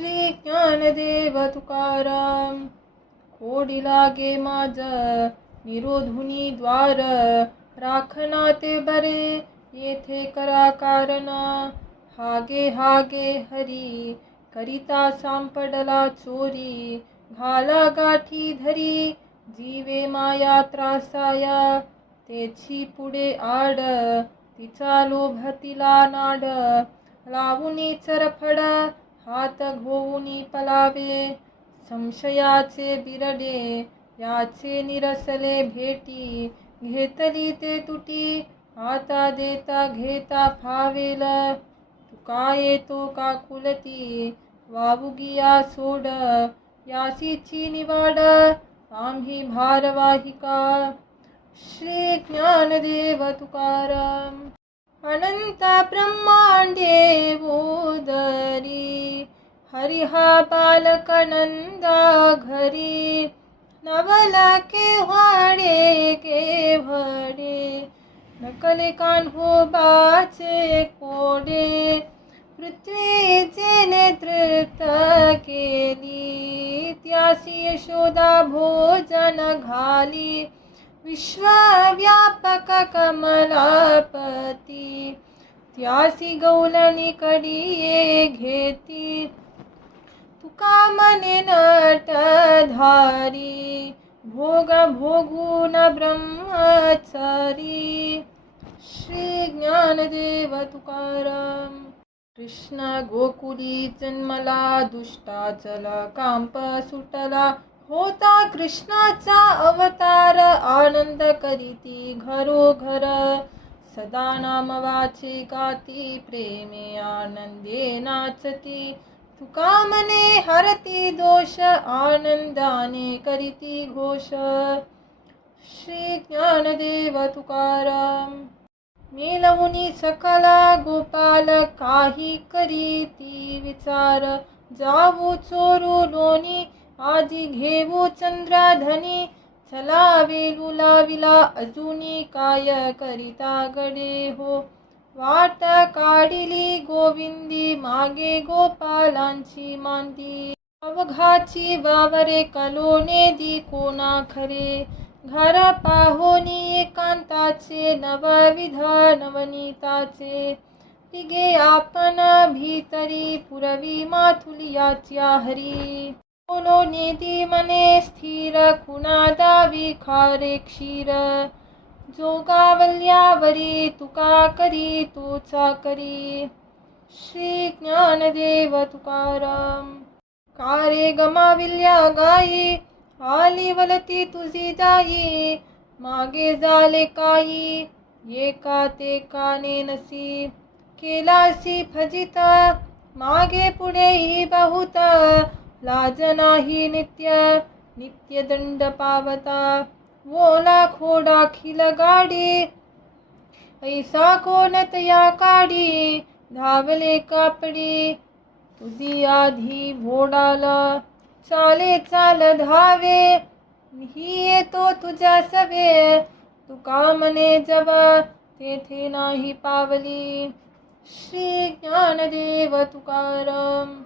श्री ज्ञानदेव तुकाराम. कोडी लागे माझ निरोधुनी द्वार, राखना ते बरे येथे करा कारण. हागे हागे हरी करिता सांपडला चोरी, घाला गाठी धरी जीवे माया त्रासाया. तेची पुढे आड तिचा लोभ तिला नाड, लावुनी चरफड हात घोऊनी पलावे. संशयाचे बिरडे याचे निरसले भेटी, घेतली ते तुटी आता देता घेता फावेल. तुका येतो का कुलती वावुगिया सोड, यासीची निवाड आम्ही भारवाहिका. श्री ज्ञानदेव तुकाराम. अनंत ब्रह्मांडे उदरी, हरी हा बालक नंदा घरी. नवला केव्हाडे केव्हाडे, नकले कान्होबाचे कोडे. पृथ्वीचे नेतृत्व केली, त्यासी यशोदा भोजन घाली. विश्वव्यापक कमलापती, त्यासी गौलनी कडिये घेती. तुका मने नटधारी, भोग भोगून ब्रह्मचारी. श्री ज्ञानदेव तुकाराम. कृष्ण गोकुली जन्मला, दुष्टाचला कांप सुटला. होता कृष्णाचा अवतार, आनंद करीती घरोघर. सदा नाम वाचे गाती, प्रेमे आनंदे नाचती. तुका मने हरती दोष, आनंदाने करीती घोष. श्री ज्ञानदेव तुकाराम. मेलवुनी सकला गोपाल, काही करीती विचार. जावू चोरू लोणी, आजी घेऊ चंद्रधनी. चलावे लुलाविला अजूनी, काय करिता गडे हो. वाट काढिली गोविंदी, मागे गोपालांची मांदी. अवघाची वावरे कलोने दी कोणा खरे. घर पाहोनी एकांताचे, नवविध नवनीताचे. तिघे आपण भीतरी, पुरवी माथुलियाच्या हरी. बोलो नेदी मने स्थिर, खुना दावी खारे क्षीर. जोगावल्यावरी तुका करी तोचा करी. श्री ज्ञानदेव तुकाराम. कारे गमाविल्या गायी, आली वलती तुझी जाई. मागे झाले काही, एका ते काने नसी. केलासी फजित, मागे पुढेही बहुत. लाज नाही नित्य, नित्य दंड पावता. ओला खोडा खिल गाडी, ऐसा कोण तया काढी. धावले कापडी, तुझी आधी भोडाला. चाले चाल धावे, ही येतो तुझ्या सवे. तुका मने जव, तेथे नाही पावली. श्री ज्ञानदेव तुकाराम.